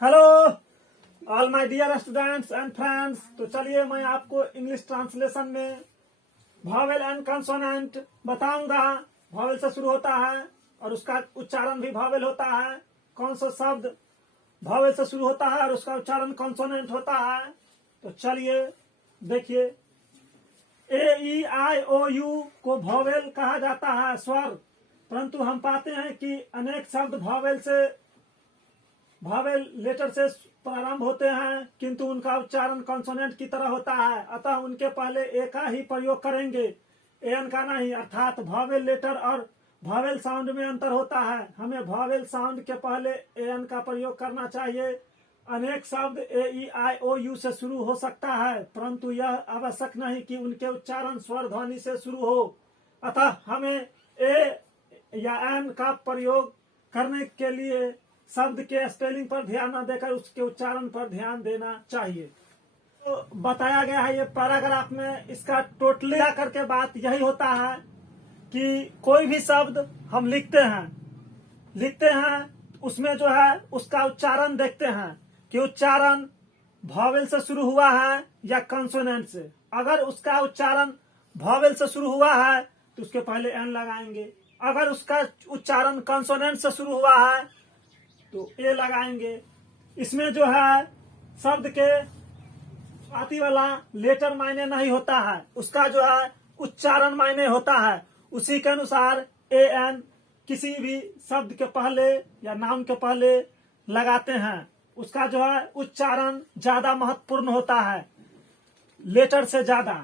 Hello all my dear students and friends. तो चलिए मैं आपको इंग्लिश ट्रांसलेशन में वॉवेल एंड कंसोनेंट बताऊंगा। वॉवेल से शुरू होता है और उसका उच्चारण भी वॉवेल होता है। कौन सा शब्द वॉवेल से शुरू होता है और उसका उच्चारण कंसोनेंट होता है। तो चलिए देखिए, AEIOU को वॉवेल कहा जाता है, स्वर। परंतु हम पाते हैं कि अनेक शब्द वॉवेल लेटर से प्रारंभ होते हैं, किंतु उनका उच्चारण कॉन्सोनेंट की तरह होता है। अतः उनके पहले ए का ही प्रयोग करेंगे, एन का नहीं। अर्थात वॉवेल लेटर और वॉवेल साउंड में अंतर होता है। हमें वॉवेल साउंड के पहले एन का प्रयोग करना चाहिए। अनेक शब्द AEIOU से शुरू हो सकता है, परंतु यह आवश्यक नहीं कि उनके उच्चारण स्वर ध्वनि से शुरू हो। अतः हमें ए या एन का प्रयोग करने के लिए शब्द के स्पेलिंग पर ध्यान न देकर उसके उच्चारण पर ध्यान देना चाहिए। तो बताया गया है ये पैराग्राफ में, इसका टोटली करके बात यही होता है कि कोई भी शब्द हम लिखते हैं उसमें जो है उसका उच्चारण देखते हैं कि उच्चारण वॉवेल से शुरू हुआ है या कंसोनेंट से। अगर उसका उच्चारण वॉवेल से शुरू हुआ है तो उसके पहले एन लगाएंगे। अगर उसका उच्चारण कंसोनेंट से शुरू हुआ है तो ए लगाएंगे। इसमें जो है शब्द के आती वाला लेटर मायने नहीं होता है, उसका जो है उच्चारण मायने होता है। उसी के अनुसार एन किसी भी शब्द के पहले या नाम के पहले लगाते हैं। उसका जो है उच्चारण ज्यादा महत्वपूर्ण होता है लेटर से ज्यादा।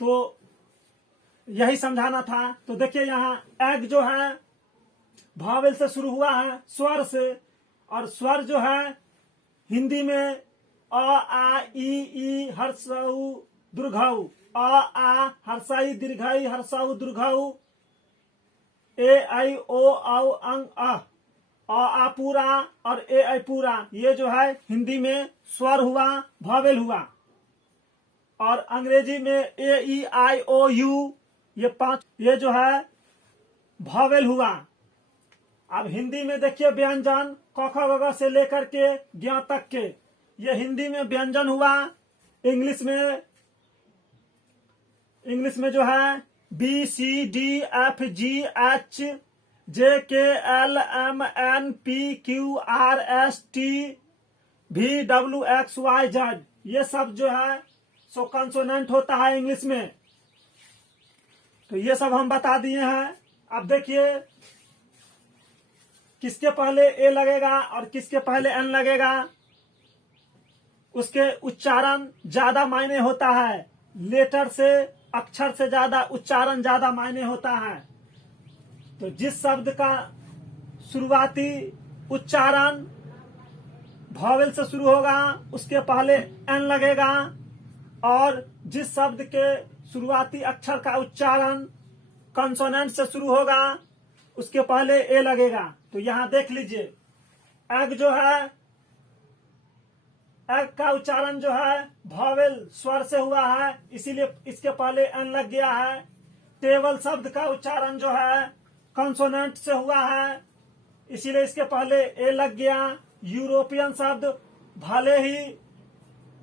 तो यही समझाना था। तो देखिए यहाँ एग जो है वॉवेल से शुरू हुआ है, स्वर से। और स्वर जो है हिंदी में अ आ ई हर्षऊ दुर्घऊ, अ आ हर्षई दीर्घई हर्षऊ दुर्घऊ, ए ऐ ओ औ अंग आ पूरा और ए ऐ पूरा, ये जो है हिंदी में स्वर हुआ, वॉवेल हुआ। और अंग्रेजी में AEIOU ये 5 ये जो है वॉवेल हुआ। अब हिंदी में देखिए व्यंजन क ख ग घ से लेकर के ज्ञ तक के, ये हिंदी में व्यंजन हुआ। इंग्लिश में जो है BCDFGH JKLMNPQRST VWXYZ, ये सब जो है सो कंसोनेंट होता है इंग्लिश में। तो ये सब हम बता दिए हैं। अब देखिए किसके पहले ए लगेगा और किसके पहले एन लगेगा, उसके उच्चारण ज्यादा मायने होता है। लेटर से, अक्षर से ज्यादा उच्चारण ज्यादा मायने होता है। तो जिस शब्द का शुरुआती उच्चारण वॉवेल से शुरू होगा उसके पहले एन लगेगा, और जिस शब्द के शुरुआती अक्षर का उच्चारण कंसोनेंट से शुरू होगा उसके पहले ए लगेगा। तो यहां देख लीजिए, एग जो है, एग का उच्चारण जो है वॉवेल स्वर से हुआ है, इसीलिए इसके पहले एन लग गया है। टेबल शब्द का उच्चारण जो है कंसोनेंट से हुआ है, इसीलिए इसके पहले ए लग गया। यूरोपियन शब्द भले ही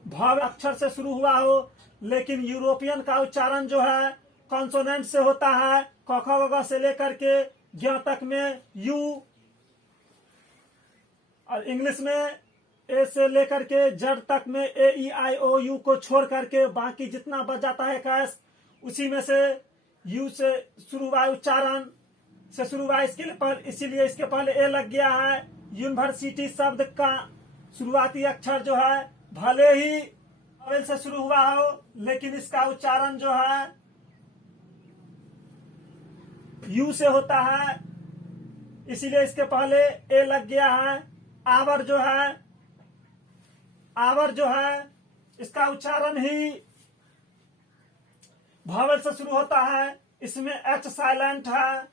वॉवेल अक्षर से शुरू हुआ हो, लेकिन यूरोपियन का उच्चारण जो है कंसोनेंट से होता है। क ख ग घ से लेकर के ज्ञ तक में यू, और इंग्लिश में ए से लेकर के जेड तक में AEIOU को छोड़ करके बाकी जितना बच जाता है कैश, उसी में से यू से शुरू हुआ उच्चारण से शुरू हुआ, इसीलिए इसके पहले ए लग गया है। यूनिवर्सिटी शब्द का शुरुआती अक्षर जो है भले ही वॉवेल से शुरू हुआ हो, लेकिन इसका उच्चारण जो है यू से होता है, इसीलिए इसके पहले ए लग गया है। आवर जो है इसका उच्चारण ही वॉवेल से शुरू होता है, इसमें एच साइलेंट है।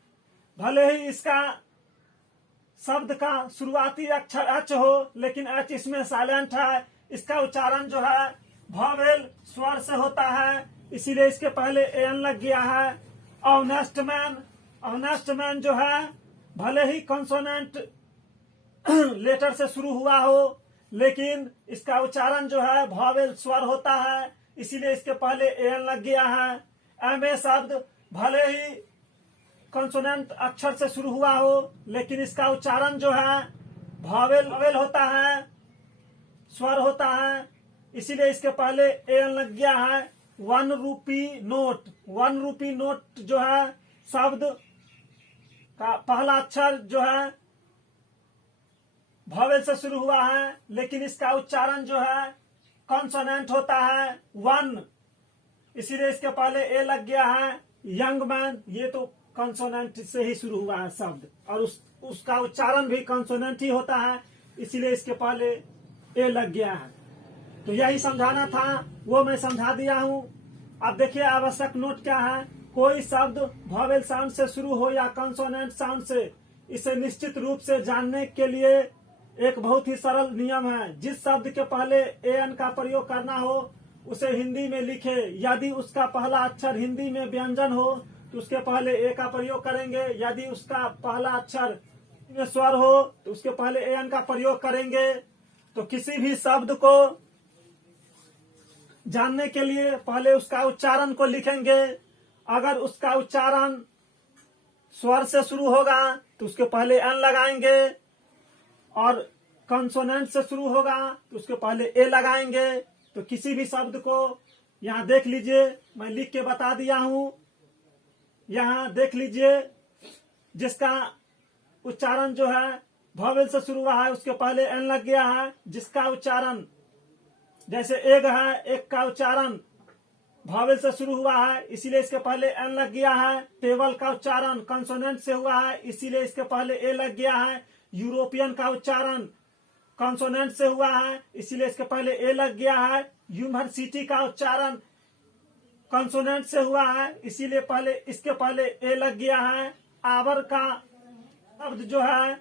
भले ही इसका शब्द का शुरुआती अक्षर एच हो, लेकिन एच इसमें साइलेंट है। इसका उच्चारण जो है वॉवेल स्वर से होता है, इसीलिए इसके पहले एन लग गया है। ऑनेस्ट मैन जो है भले ही कंसोनेंट लेटर से शुरू हुआ हो, लेकिन इसका उच्चारण जो है वॉवेल स्वर होता है, इसीलिए इसके पहले एन लग गया है। एमए शब्द भले ही कंसोनेंट अक्षर से शुरू हुआ हो, लेकिन इसका उच्चारण जो है वॉवेल होता है, स्वर होता है, इसीलिए इसके पहले एन लग गया है। 1 रूपी नोट, 1 रूपी नोट जो है शब्द का पहला अक्षर जो है वॉवेल से शुरू हुआ है, लेकिन इसका उच्चारण जो है कॉन्सोनेंट होता है 1, इसीलिए इसके पहले ए लग गया है। यंग मैन, ये तो कॉन्सोनेंट से ही शुरू हुआ है शब्द, और उसका उच्चारण भी कॉन्सोनेंट ही होता है, इसीलिए इसके पहले ए लग गया है। तो यही समझाना था, वो मैं समझा दिया हूं। अब देखिए आवश्यक नोट क्या है। कोई शब्द वॉवेल साउंड से शुरू हो या कॉन्सोनेंट साउंड से, इसे निश्चित रूप से जानने के लिए एक बहुत ही सरल नियम है। जिस शब्द के पहले एन का प्रयोग करना हो उसे हिंदी में लिखे। यदि उसका पहला अक्षर हिंदी में व्यंजन हो तो उसके पहले ए का प्रयोग करेंगे। यदि उसका पहला अक्षर में स्वर हो तो उसके पहले एन का प्रयोग करेंगे। तो किसी भी शब्द को जानने के लिए पहले उसका उच्चारण को लिखेंगे। अगर उसका उच्चारण स्वर से शुरू होगा तो उसके पहले एन लगाएंगे, और कंसोनेंट से शुरू होगा तो उसके पहले ए लगाएंगे। तो किसी भी शब्द को यहाँ देख लीजिए, मैं लिख के बता दिया हूं। यहाँ देख लीजिए, जिसका उच्चारण जो है वॉवेल से शुरू हुआ है उसके पहले एन लग गया है। जिसका उच्चारण जैसे एग है, एक का उच्चारण वॉवेल से शुरू हुआ है, इसीलिए इसके पहले एन लग गया है। टेबल का उच्चारण कंसोनेंट से हुआ है, इसीलिए इसके पहले ए लग गया है। यूरोपियन का उच्चारण कंसोनेंट से हुआ है, इसीलिए इसके पहले ए लग गया है। यूनिवर्सिटी का उच्चारण कंसोनेंट से हुआ है, इसीलिए इसके पहले ए लग गया है। आवर का शब्द जो है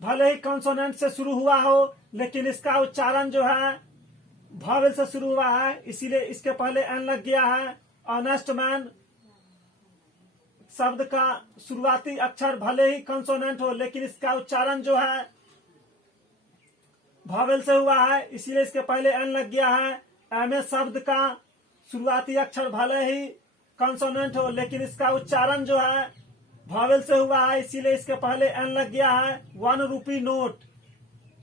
भले ही कंसोनेंट से शुरू हुआ हो, लेकिन इसका उच्चारण जो है वॉवेल से शुरू हुआ है, इसीलिए इसके पहले एन लग गया है। ऑनेस्ट मैन शब्द का शुरुआती अक्षर भले ही कंसोनेंट हो, लेकिन इसका उच्चारण जो है वॉवेल से हुआ है, इसीलिए इसके पहले एन लग गया है। एमए शब्द का शुरुआती अक्षर भले ही कंसोनेंट हो, लेकिन इसका उच्चारण जो है वॉवेल से हुआ है, इसीलिए इसके पहले एन लग गया है। 1 रूपी नोट,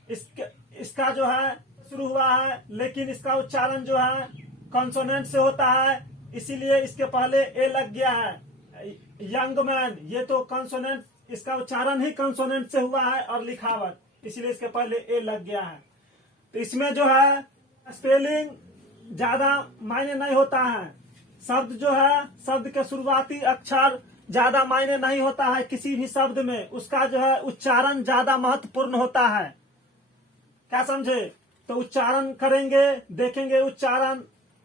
इसका जो है शुरू हुआ है, लेकिन इसका उच्चारण जो है कंसोनेंट से होता है, इसीलिए इसके पहले ए लग गया है। यंग मैन, ये तो कंसोनेंट, इसका उच्चारण ही कंसोनेंट से हुआ है और लिखावट, इसीलिए इसके पहले ए लग गया है। तो इसमें जो है स्पेलिंग ज्यादा मायने नहीं होता है। शब्द जो है, शब्द के शुरुआती अक्षर ज्यादा मायने नहीं होता है किसी भी शब्द में, उसका जो है उच्चारण ज्यादा महत्वपूर्ण होता है। क्या समझे? तो उच्चारण करेंगे, देखेंगे उच्चारण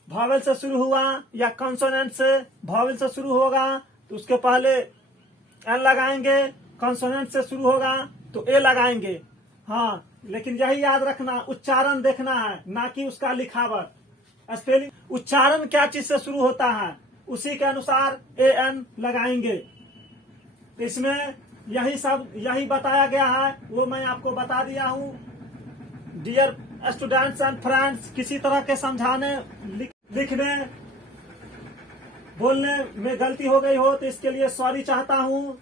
वॉवेल से शुरू हुआ या कंसोनेंट से। वॉवेल से शुरू होगा तो उसके पहले एन लगाएंगे, कंसोनेंट से शुरू होगा तो ए लगाएंगे। हाँ, लेकिन यही याद रखना, उच्चारण देखना है, ना कि उसका लिखावट। स्पेलिंग उच्चारण क्या चीज से शुरू होता है उसी के अनुसार ए एन लगाएंगे। इसमें यही बताया गया है, वो मैं आपको बता दिया हूँ। डियर स्टूडेंट्स एंड फ्रेंड्स, किसी तरह के समझाने, लिखने, बोलने में गलती हो गई हो तो इसके लिए सॉरी चाहता हूँ।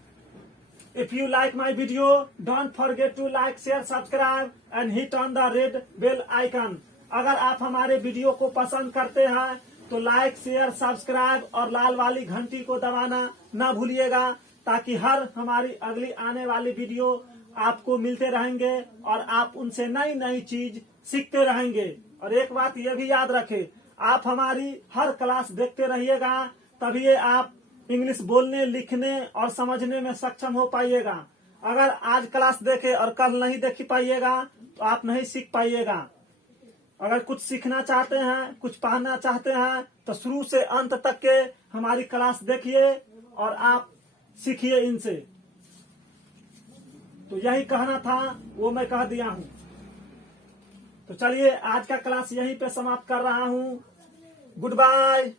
If you like my video, don't forget to like, share, subscribe and hit on the red bell icon. अगर आप हमारे वीडियो को पसंद करते हैं तो लाइक, शेयर, सब्सक्राइब और लाल वाली घंटी को दबाना ना भूलिएगा, ताकि हर हमारी अगली आने वाली वीडियो आपको मिलते रहेंगे और आप उनसे नई नई चीज सीखते रहेंगे। और एक बात ये भी याद रखें, आप हमारी हर क्लास देखते रहिएगा, तभी आप इंग्लिश बोलने, लिखने और समझने में सक्षम हो पाइएगा। अगर आज क्लास देखे और कल नहीं देख पाइएगा तो आप नहीं सीख पाइएगा। अगर कुछ सीखना चाहते हैं, कुछ पढ़ना चाहते हैं तो शुरू से अंत तक के हमारी क्लास देखिए और आप सीखिए इनसे। तो यही कहना था, वो मैं कह दिया हूँ। तो चलिए आज का क्लास यहीं पे समाप्त कर रहा हूँ। Good bye.